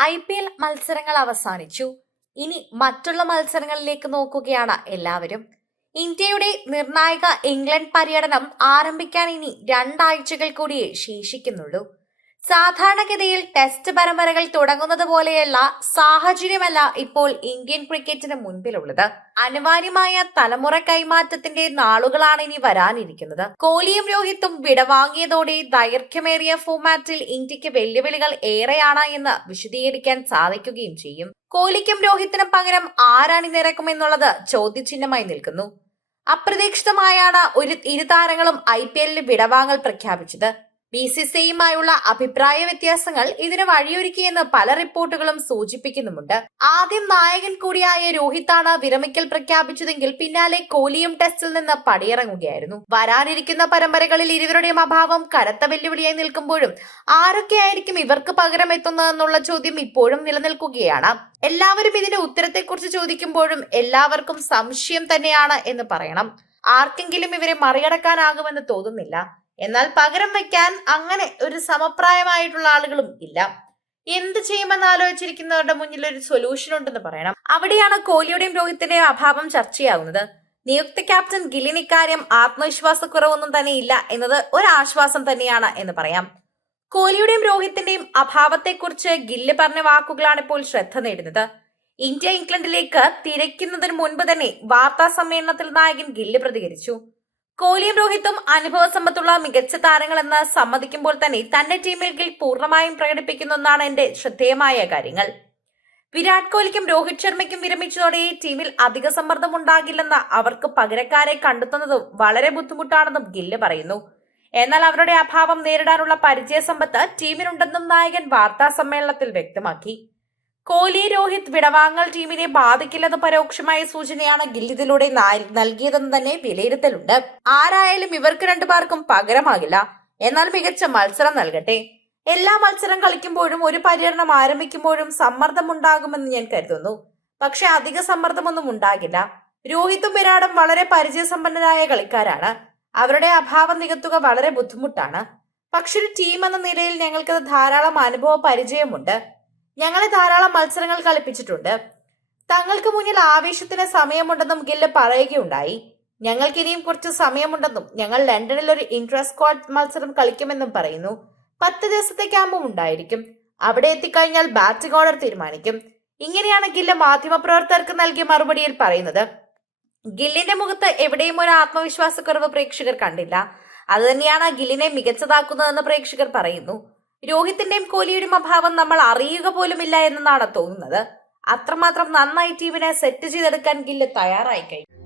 I P L മത്സരങ്ങൾ അവസാനിച്ചു. ഇനി മറ്റുള്ള മത്സരങ്ങളിലേക്ക് നോക്കുകയാണ് എല്ലാവരും. ഇന്ത്യയുടെ നിർണായക ഇംഗ്ലണ്ട് പര്യടനം ആരംഭിക്കാൻ ഇനി രണ്ടാഴ്ചകൾ കൂടിയേ ശേഷിക്കുന്നുള്ളൂ. സാധാരണഗതിയിൽ ടെസ്റ്റ് പരമ്പരകൾ തുടങ്ങുന്നത് പോലെയുള്ള സാഹചര്യമല്ല ഇപ്പോൾ ഇന്ത്യൻ ക്രിക്കറ്റിന് മുൻപിലുള്ളത്. അനിവാര്യമായ തലമുറ കൈമാറ്റത്തിന്റെ നാളുകളാണ് ഇനി വരാനിരിക്കുന്നത്. കോഹ്ലിയും രോഹിത്തും വിടവാങ്ങിയതോടെ ദൈർഘ്യമേറിയ ഫോമാറ്റിൽ ഇന്ത്യയ്ക്ക് വെല്ലുവിളികൾ ഏറെയാണ് എന്ന് വിശദീകരിക്കാൻ സാധിക്കുകയും ചെയ്യും. കോഹ്ലിക്കും രോഹിത്തിനും പകരം ആരണിനിരക്കുമെന്നുള്ളത് ചോദ്യചിഹ്നമായി നിൽക്കുന്നു. അപ്രതീക്ഷിതമായാണ് ഒരു ഇരു താരങ്ങളും ഐ പി എല്ലിന് വിടവാങ്ങൽ പ്രഖ്യാപിച്ചത്. ബി സി സിയുമായുള്ള അഭിപ്രായ വ്യത്യാസങ്ങൾ ഇതിന് വഴിയൊരുക്കിയെന്ന് പല റിപ്പോർട്ടുകളും സൂചിപ്പിക്കുന്നുമുണ്ട്. ആദ്യം നായകൻ കൂടിയായ രോഹിത്താണ് വിരമിക്കൽ പ്രഖ്യാപിച്ചതെങ്കിൽ പിന്നാലെ കോലിയും ടെസ്റ്റിൽ നിന്ന് പടിയിറങ്ങുകയായിരുന്നു. വരാനിരിക്കുന്ന പരമ്പരകളിൽ ഇരുവരുടെയും അഭാവം കനത്ത വെല്ലുവിളിയായി നിൽക്കുമ്പോഴും ആരൊക്കെയായിരിക്കും ഇവർക്ക് പകരം എത്തുന്നതെന്നുള്ള ചോദ്യം ഇപ്പോഴും നിലനിൽക്കുകയാണ്. എല്ലാവരും ഇതിന്റെ ഉത്തരത്തെക്കുറിച്ച് ചോദിക്കുമ്പോഴും എല്ലാവർക്കും സംശയം തന്നെയാണ് എന്ന് പറയണം. ആർക്കെങ്കിലും ഇവരെ മറികടക്കാനാകുമെന്ന് തോന്നുന്നില്ല. എന്നാൽ പകരം വെക്കാൻ അങ്ങനെ ഒരു സമപ്രായമായിട്ടുള്ള ആളുകളും ഇല്ല. എന്ത് ചെയ്യുമെന്ന് ആലോചിച്ചിരിക്കുന്നവരുടെ മുന്നിൽ ഒരു സൊല്യൂഷൻ ഉണ്ടെന്ന് പറയണം. അവിടെയാണ് കോഹ്ലിയുടെയും രോഹിത്തിന്റെയും അഭാവം ചർച്ചയാവുന്നത്. നിയുക്ത ക്യാപ്റ്റൻ ഗില്ലിന് ഇക്കാര്യം ആത്മവിശ്വാസക്കുറവൊന്നും തന്നെ ഇല്ല എന്നത് ഒരാശ്വാസം തന്നെയാണ് എന്ന് പറയാം. കോഹ്ലിയുടെയും രോഹിത്തിന്റെയും അഭാവത്തെക്കുറിച്ച് ഗില്ല് പറഞ്ഞ വാക്കുകളാണ് ഇപ്പോൾ ശ്രദ്ധ നേടുന്നത്. ഇന്ത്യ ഇംഗ്ലണ്ടിലേക്ക് തിരയ്ക്കുന്നതിന് മുൻപ് തന്നെ വാർത്താ സമ്മേളനത്തിൽ നായകൻ ഗില്ല് പ്രതികരിച്ചു. കോഹ്ലിയും രോഹിത്തും അനുഭവ സമ്പത്തുള്ള മികച്ച താരങ്ങളെന്ന് സമ്മതിക്കുമ്പോൾ തന്നെ തന്റെ ടീമിൽ ഗിൽ പൂർണമായും പ്രകടിപ്പിക്കുന്ന ഒന്നാണ് എന്റെ ശ്രദ്ധേയമായ കാര്യങ്ങൾ. വിരാട് കോഹ്ലിക്കും രോഹിത് ശർമ്മയ്ക്കും വിരമിച്ചതോടെ ടീമിൽ അധിക സമ്മർദ്ദം ഉണ്ടാകില്ലെന്ന് അവർക്ക് പകരക്കാരെ കണ്ടെത്തുന്നതും വളരെ ബുദ്ധിമുട്ടാണെന്നും ഗില്ല് പറയുന്നു. എന്നാൽ അവരുടെ അഭാവം നേരിടാനുള്ള പരിചയ സമ്പത്ത് ടീമിനുണ്ടെന്നും നായകൻ വാർത്താ സമ്മേളനത്തിൽ വ്യക്തമാക്കി. കോഹ്ലി രോഹിത് വിടവാങ്ങൽ ടീമിനെ ബാധിക്കില്ലെന്ന പരോക്ഷമായ സൂചനയാണ് ഗില്ലിതിലൂടെ നൽകിയതെന്ന് തന്നെ വിലയിരുത്തലുണ്ട്. ആരായാലും ഇവർക്ക് രണ്ടുപേർക്കും പകരമാകില്ല. എന്നാൽ മികച്ച മത്സരം നൽകട്ടെ. എല്ലാ മത്സരം കളിക്കുമ്പോഴും ഒരു പര്യടനം ആരംഭിക്കുമ്പോഴും സമ്മർദ്ദമുണ്ടാകുമെന്ന് ഞാൻ കരുതുന്നു. പക്ഷെ അധിക സമ്മർദ്ദമൊന്നും ഉണ്ടാകില്ല. രോഹിത്തും വിരാടും വളരെ പരിചയസമ്പന്നരായ കളിക്കാരാണ്. അവരുടെ അഭാവം നികത്തുക വളരെ ബുദ്ധിമുട്ടാണ്. പക്ഷെ ഒരു ടീം എന്ന നിലയിൽ ഞങ്ങൾക്ക് ധാരാളം അനുഭവ പരിചയമുണ്ട്. ഞങ്ങളെ ധാരാളം മത്സരങ്ങൾ കളിപ്പിച്ചിട്ടുണ്ട്. തങ്ങൾക്ക് മുന്നിൽ ആവേശത്തിന് സമയമുണ്ടെന്നും ഗില്ല് പറയുകയുണ്ടായി. ഞങ്ങൾക്ക് ഇനിയും കുറച്ച് സമയമുണ്ടെന്നും ഞങ്ങൾ ലണ്ടനിൽ ഒരു ഇൻട്രസ് സ്ക്വാഡ് മത്സരം കളിക്കുമെന്നും പറയുന്നു. പത്ത് ദിവസത്തെ ക്യാമ്പും ഉണ്ടായിരിക്കും. അവിടെ എത്തിക്കഴിഞ്ഞാൽ ബാറ്റിംഗ് ഓർഡർ തീരുമാനിക്കും. ഇങ്ങനെയാണ് ഗില്ല് മാധ്യമപ്രവർത്തകർക്ക് നൽകിയ മറുപടിയിൽ പറയുന്നത്. ഗില്ലിന്റെ മുഖത്ത് എവിടെയും ഒരു ആത്മവിശ്വാസക്കുറവ് പ്രേക്ഷകർ കണ്ടില്ല. അതുതന്നെയാണ് ഗില്ലിനെ മികച്ചതാക്കുന്നതെന്ന് പ്രേക്ഷകർ പറയുന്നു. രോഹിത്തിന്റെയും കോഹ്ലിയുടെയും അഭാവം നമ്മൾ അറിയുക പോലുമില്ല എന്നാണ് തോന്നുന്നത്. അത്രമാത്രം നന്നായി ടീമിനെ സെറ്റ് ചെയ്തെടുക്കാൻ ഗില്ല് തയ്യാറായി കഴിഞ്ഞു